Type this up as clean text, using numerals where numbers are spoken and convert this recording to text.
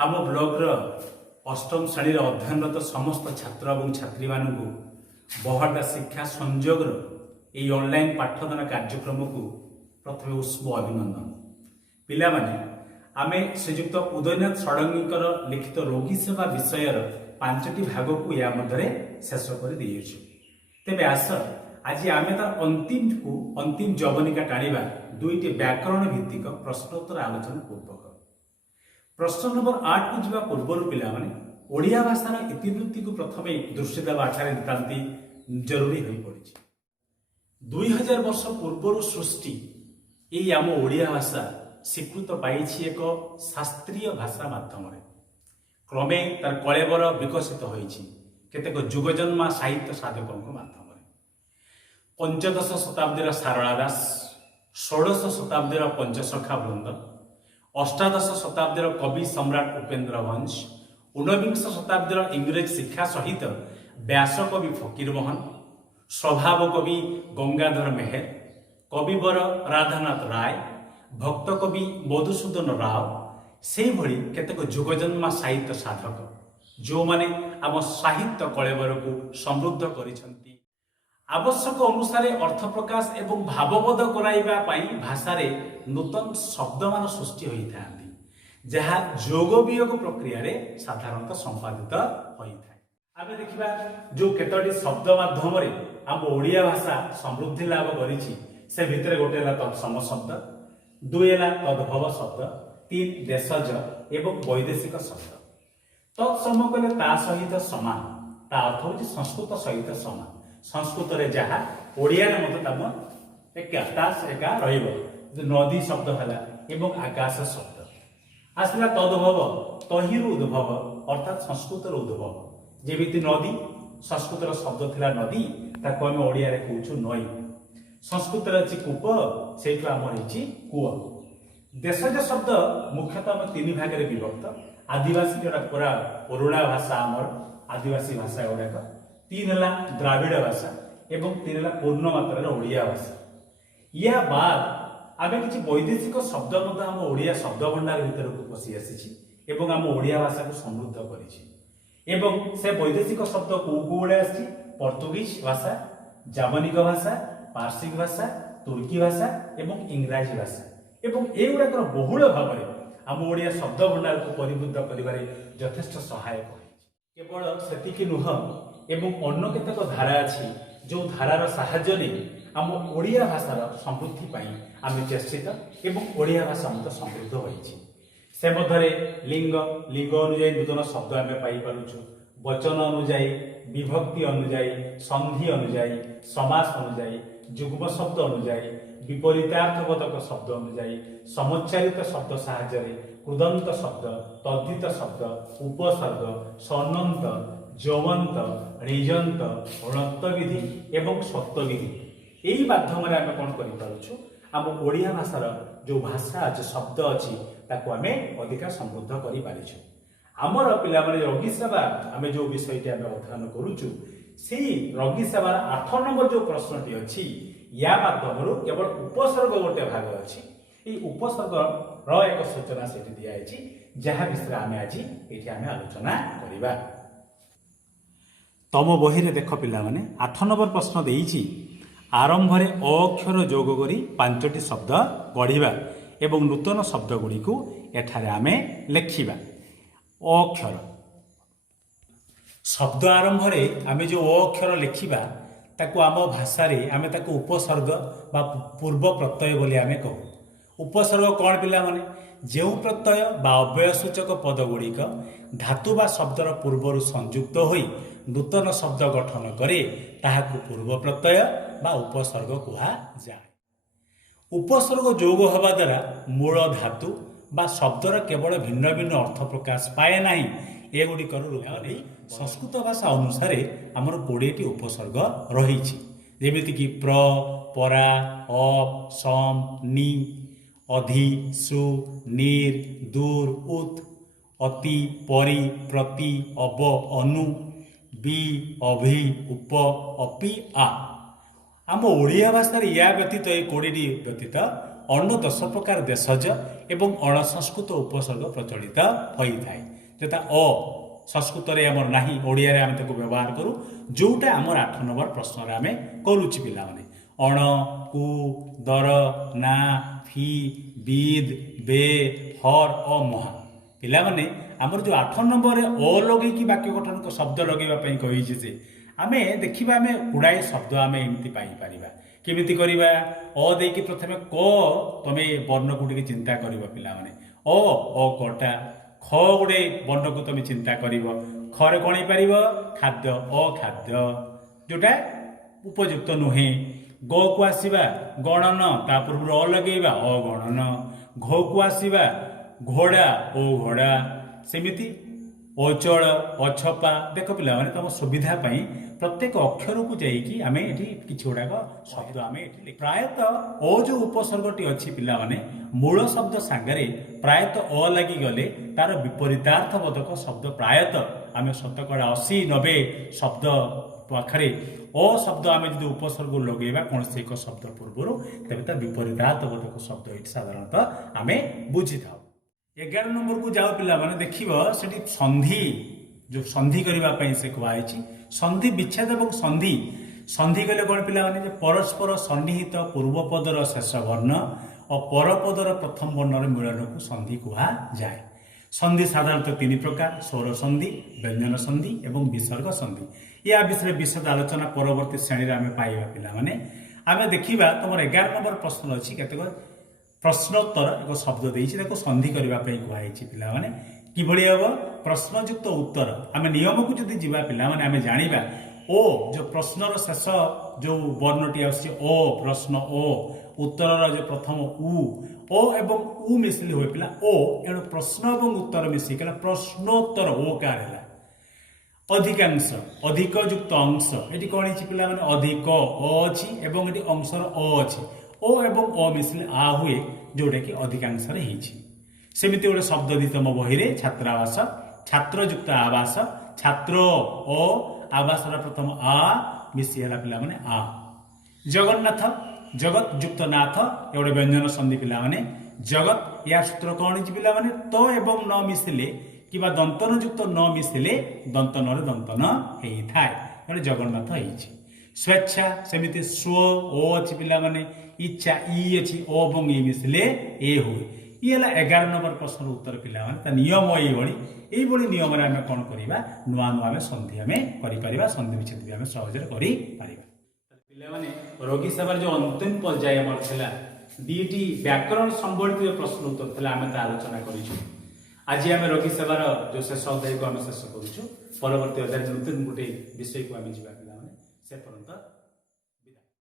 आम ब्लॉगर अष्टम श्रेणी अध्ययनरत समस्त छात्र और छात्री मानू बहटा शिक्षा संयोग ये ऑनलाइन पाठदान कार्यक्रम को प्रथम उष्म अभिनंदन। पिला माने आमे श्रीजुक्त उदयनाथ षडंगीकर लिखित रोगी सेवा विषय 5टी भाग को या मध्य शेष कर दिएछु। तेबे आस आज आमे तार अंतिम जवनिका टाणिबा 2टी व्याकरण भित्तिक प्रश्नोत्तर आलोचना पूर्वक। प्रश्न नंबर 8 को जीवा पूर्व पिला माने ओडिया भाषार इतिवृत्ति को प्रथम दृष्टि देवा ठारे नितांती जरूरी हो पड़ी। 2000 वर्ष पूर्व सृष्टि ये आम ओडिया भाषा स्वीकृत पाई एक शास्त्रीय भाषा माध्यम क्रमे तार कलेबर विकसित होती केतेक जुगजन्मा साहित्य साधकों माध्यम। पंचदश शताब्दी सारला दास, षोडश शताब्दी पंचसखा वृंद, अष्टादश शताब्दी कवि सम्राट उपेन्द्र वंश, ऊनविंश शताब्दी इंग्रेज शिक्षा सहित व्यास कवि फकीर मोहन, स्वभाव कवि गंगाधर मेहर, कविवर राधानाथ राय, भक्त कवि मधुसूदन राव से भली केतेक जुगजन्मा साहित्य साधक जो माने आम साहित्य कलेवर को समृद्ध करिसंती। आवश्यक अनुसार अर्थ प्रकाश एवं भावबोध कराइबा पाई भाषारे नूतन शब्द मान सृष्टि होता जहाँ जोग वियोग प्रक्रिया रे साधारणतः संपादित होता। आमे देखिबा जो केतोटी शब्द माध्यम रे आम ओडिया भाषा समृद्धि लाभ करिछि से भितरे गोटे ला तत्सम शब्द, 2 ला तद्भव शब्द, 3 देशज एवं वैदेशिक शब्द। तत्सम कहले ता सहित समान, ता अर्थ होछि संस्कृत सहित समान। संस्कृत रे जहा ओडिया रे मत तम एका रहिबो। नदी शब्द हला एवं आकाश शब्द आसला तद्भव तहिर उद्भव अर्थात संस्कृत उद्भव। जेमिति नदी संस्कृत शब्द थिला नदी ताको हम ओडिया रे कहूछु नई। संस्कृत रे अछि कूप सेठु हमर हिची कूଅ। देशज शब्द मुख्यतः हम 3 भाग रे विभक्त। आदिवासी जोड़ा पूरा पुराणा भाषा हमर आदिवासी भाषा गुड़ाक, 3 हला द्राविड़ भाषा एवं 3 हला पूर्ण मात्रा ओडिया भाषा। या बाद आमे किछि वैदेशिक शब्द मत हम ओडिया शब्द भंडार भीतर को पसि आसीछि एवं हम ओडिया भाषा को समृद्ध करिछि। एवं से वैदेशिक शब्द को गुड़े आछि पोर्तुगीज भाषा, जापानिक भाषा, पार्सिक भाषा, तुर्की भाषा एवं इंग्राजी भाषा एवं एगुड़ाकर बहुल भाव में आम ओडिया शब्द भंडार को परिबुद्ध करिबारे यथेष्ट सहायक होइछि। केवल सेतिकी नुह एवं अन्य केतक धारा अछि जो धारार साहाय्य नै आम ओडिया भाषार समृद्धि पाई आम चेष्टित एवं ओडिया भाषा मत समृद्ध होइछि। से मध्यरे लिंग अनुଯାयी नूतन शब्द आम पाई पारुछु, वचन अनुଯାयी, विभक्ति अनुଯାयी, संधि अनुଯାयी, समास अनुଯାयी, जुग्म शब्द अनुଯାयी, विपरीतार्थबोधक शब्द अनुଯାयी, समुच्चारित शब्द साहाय्य कृदंत शब्द, तद्धित शब्द, उपसर्ग, सन्नंत, जवंत, ऋजंत, ऋणत्व विधि एवं सत्व विधि यही माध्यम आम कौन करूँ आम ओडिया भाषार जो भाषा जो शब्द अच्छी ताको आम अधिका समृद्ध कर आमर पिला माने रोगी सेवा आम जो विषय आम अध्ययन करुचु से रोगी सेवार 8 नंबर जो प्रश्नटी अच्छी या माध्यम केवल उपसर्ग गोटे भाग अच्छी ये उपसर्ग एक सूचना से दिखाई जहाँ विषय आम आज ये आलोचना करवा। तम बही रे देख पिला माने 8 नंबर प्रश्न देइछि आरंभ रे अक्षर जोग करी 5टी शब्द गढ़िबा एवं नूतन शब्द गुड़ी को एठारे आमे लेखिबा। अक्षर शब्द आरंभ रे आमे जो अक्षर लेखिबा ताको आम भाषा रे आमे ताको उपसर्ग बा पूर्व प्रत्यय बोली आमे कहू। उपसर्ग कौन पिला माने जो प्रत्यय बा अव्यय सूचक पद गुड़िक धातु बा शब्दर पूर्वर संयुक्त होई नूतन शब्द गठन करे ताहाकु पूर्व प्रत्यय बा उपसर्ग कुहा जाए। उपसर्ग जोग हवा द्वारा मूल धातु बा शब्दर केवल भिन्न भिन्न अर्थ प्रकाश पाए नाही एगुड़िकर रूप नहीं। संस्कृत भाषा अनुसार आमर 20टी उपसर्ग रही जेमिति कि प्र, परा, अप, सम, नि, अधि, सु, निर, दूर, उत, अति, परि, प्रति, अव, अनु, बि, अभि, उप, अपि, आ। आम ओडिया भाषा या व्यतीत ये 20टी व्यतीत ଅଣ 10 ପ୍ରକାର ଦେଶଜ ଏବଂ ଅଣ ସଂସ୍କୃତ ଉପସର୍ଗ ପ୍ରଚଳିତ ହୋଇଥାଏ। ଯଥା ଅ ସଂସ୍କୃତରେ ଆମର ନାହିଁ, ଓଡ଼ିଆରେ ଆମେ ତାକୁ ବ୍ୟବହାର କରୁ, ଯୋଉଟା ଆମର 8 ନମ୍ବର ପ୍ରଶ୍ନରେ ଆମେ କରୁଛୁ ପିଲାମାନେ। ଅଣ, କୁ, ଦର, ନା, ଫି, ବିଦ, ବେ, ହର ଓ ମହା। ପିଲାମାନେ ଆମର ଯୋଉ 8 ନମ୍ବରରେ ଅ ଲଗେଇକି ବାକ୍ୟ ଗଠନ ଶବ୍ଦ ଲଗେଇବା ପାଇଁ କହିଛି ଯେ ଆମେ ଦେଖିବା, ଆମେ ଗୁଡ଼ାଏ ଶବ୍ଦ ଆମେ ଏମିତି ପାଇପାରିବା। କେମିତି କରିବା? ଅ ଦେଇକି ପ୍ରଥମେ କ, ତମେ ବର୍ଣ୍ଣକୁ ଟିକେ ଚିନ୍ତା କରିବ ପିଲାମାନେ। ଅ କଟା। ଖ ଗୋଟେ ବର୍ଣ୍ଣକୁ ତମେ ଚିନ୍ତା କରିବ। ଖରେ କଣ ହେଇପାରିବ? ଖାଦ୍ୟ, ଅଖାଦ୍ୟ, ଯୋଉଟା ଉପଯୁକ୍ତ ନୁହେଁ। ଗ କୁ ଆସିବା ଗଣନ, ତା ପୂର୍ବରୁ ଅ ଲଗେଇବା ଅଗଣନ। ଘ କୁ ଆସିବା ଘୋଡ଼ା, ଓ ଘୋଡ଼ା। ସେମିତି ଅଚଳ, ଅଛପା। ଦେଖ ପିଲାମାନେ, ତମ ସୁବିଧା ପାଇଁ ପ୍ରତ୍ୟେକ ଅକ୍ଷରକୁ ଯାଇକି ଆମେ ଏଠି କିଛି ଗୁଡ଼ାକ ଶବ୍ଦ ଆମେ ଏଠି ପ୍ରାୟତଃ ଅ ଯୋଉ ଉପସର୍ଗଟି ଅଛି ପିଲାମାନେ, ମୂଳ ଶବ୍ଦ ସାଙ୍ଗରେ ପ୍ରାୟତଃ ଅ ଲାଗିଗଲେ ତାର ବିପରୀତାର୍ଥ ବୋଧକ ଶବ୍ଦ ପ୍ରାୟତଃ ଆମେ ଶତକଡ଼ା 80-90 ଶବ୍ଦ ପାଖରେ ଅ ଶବ୍ଦ ଆମେ ଯଦି ଉପସର୍ଗ ଲଗେଇବା କୌଣସି ଏକ ଶବ୍ଦ ପୂର୍ବରୁ, ତେବେ ତା ବିପରୀତାର୍ଥ ବୋଧକ ଶବ୍ଦ ଏଠି ସାଧାରଣତଃ ଆମେ ବୁଝିଥାଉ। 11 ନମ୍ବରକୁ ଯାଉ ପିଲାମାନେ, ଦେଖିବ ସେଠି ସନ୍ଧି, ଯୋଉ ସନ୍ଧି କରିବା ପାଇଁ ସେ କୁହାଯାଇଛି। ସନ୍ଧି ବିଚ୍ଛେଦ ଏବଂ ସନ୍ଧି। ସନ୍ଧି କଲେ କ'ଣ ପିଲାମାନେ? ଯେ ପରସ୍ପର ସନ୍ନିହିତ ପୂର୍ବ ପଦର ଶେଷ ବର୍ଣ୍ଣ ଓ ପରପଦର ପ୍ରଥମ ବର୍ଣ୍ଣର ମିଳନକୁ ସନ୍ଧି କୁହାଯାଏ। ସନ୍ଧି ସାଧାରଣତଃ 3 ପ୍ରକାର: ସ୍ୱର ସନ୍ଧି, ବ୍ୟଞ୍ଜନ ସନ୍ଧି ଏବଂ ବିସର୍ଗ ସନ୍ଧି। ଏହା ବିଷୟରେ ବିଶଦ ଆଲୋଚନା ପରବର୍ତ୍ତୀ ଶ୍ରେଣୀରେ ଆମେ ପାଇବା ପିଲାମାନେ। ଆମେ ଦେଖିବା ତମର 11 ନମ୍ବର ପ୍ରଶ୍ନ ଅଛି, କେତେକ ପ୍ରଶ୍ନୋତ୍ତର ଏକ ଶବ୍ଦ ଦେଇଛି, ତାକୁ ସନ୍ଧି କରିବା ପାଇଁ କୁହାଯାଇଛି ପିଲାମାନେ। କିଭଳି ହବ? ପ୍ରଶ୍ନଯୁକ୍ତ ଉତ୍ତର। ଆମେ ନିୟମକୁ ଯଦି ଯିବା ପିଲାମାନେ, ଆମେ ଜାଣିବା ଓ ଯୋଉ ପ୍ରଶ୍ନର ଶେଷ ଯୋଉ ବର୍ଣ୍ଣଟି ଆସୁଛି ଓ, ପ୍ରଶ୍ନ ଓ, ଉତ୍ତରର ଯୋଉ ପ୍ରଥମ ଓ ଏବଂ ଉ ମିଶିଲେ ହୁଏ ପିଲା ଓ। ଏଣୁ ପ୍ରଶ୍ନ ଏବଂ ଉତ୍ତର ମିଶିକି ପ୍ରଶ୍ନୋତ୍ତର ଓ କାର ହେଲା। ଅଧିକାଂଶ, ଅଧିକ ଯୁକ୍ତ ଅଂଶ। ଏଠି କଣ ହେଇଛି ପିଲାମାନେ? ଅଧିକ ଅ ଅଛି ଏବଂ ଏଠି ଅଂଶର ଅ ଅଛି। ଓ ଏବଂ ଅ ମିଶିଲେ ଆ ହୁଏ, ଯୋଉଟା କି ଅଧିକାଂଶରେ ହେଇଛି। ସେମିତି ଗୋଟେ ଶବ୍ଦ ଦି ତମ ବହିରେ, ଛାତ୍ରାବାସ, ଛାତ୍ର ଯୁକ୍ତ ଆବାସ, ଛାତ୍ର ଓ ଆବାସର ପ୍ରଥମ ଆ ମିଶି ହେଲା ପିଲାମାନେ ଆ। ଜଗନ୍ନାଥ, ଜଗତ ଯୁକ୍ତ ନାଥ, ଏ ଗୋଟେ ବ୍ୟଞ୍ଜନ ସନ୍ଧି ପିଲାମାନେ। ଜଗତ, ଏହା ସୂତ୍ର କଣ ହେଇଛି ପିଲାମାନେ? ତ ଏବଂ ନ ମିଶିଲେ କିମ୍ବା ଦନ୍ତନ ଯୁକ୍ତ ନ ମିଶିଲେ ଦନ୍ତନରେ ଦନ୍ତନ ହେଇଥାଏ, ଗୋଟେ ଜଗନ୍ନାଥ ହେଇଛି। ସ୍ୱେଚ୍ଛା, ସେମିତି ସ୍ୱ ଓ ଅଛି ପିଲାମାନେ। ଇଚ୍ଛା, ଇ ଅଛି, ଓ ଏବଂ ଇ ମିଶିଲେ ଏ ହୁଏ। ଇଏ ହେଲା 11 ନମ୍ବର ପ୍ରଶ୍ନର ଉତ୍ତର ପିଲାମାନେ। ତା ନିୟମ ଏଇଭଳି ନିୟମରେ ଆମେ କଣ କରିବା? ନୂଆ ଆମେ ସନ୍ଧି ଆମେ କରିପାରିବା, ସନ୍ଧି ବିଚ୍ଛେଦ ବି ଆମେ ସହଜରେ କରିପାରିବା। ପିଲାମାନେ, ରୋଗୀ ସେବାର ଯୋଉ ଅନ୍ତିମ ପର୍ଯ୍ୟାୟ ଆମର ଥିଲା, 2ଟି ବ୍ୟାକରଣ ସମ୍ବଳିତ ପ୍ରଶ୍ନ ଉତ୍ତର ଥିଲା, ଆମେ ତା ଆଲୋଚନା କରିଛୁ। ଆଜି ଆମେ ରୋଗୀ ସେବାର ଯୋଉ ଶେଷ ଅଧ୍ୟାୟକୁ ଆମେ ଶେଷ କରୁଛୁ। ପରବର୍ତ୍ତୀ ଅଧ୍ୟାୟରେ ନୂତନ ଗୋଟେ ବିଷୟକୁ ଆମେ ଯିବା ପିଲାମାନେ। ସେ ପର୍ଯ୍ୟନ୍ତ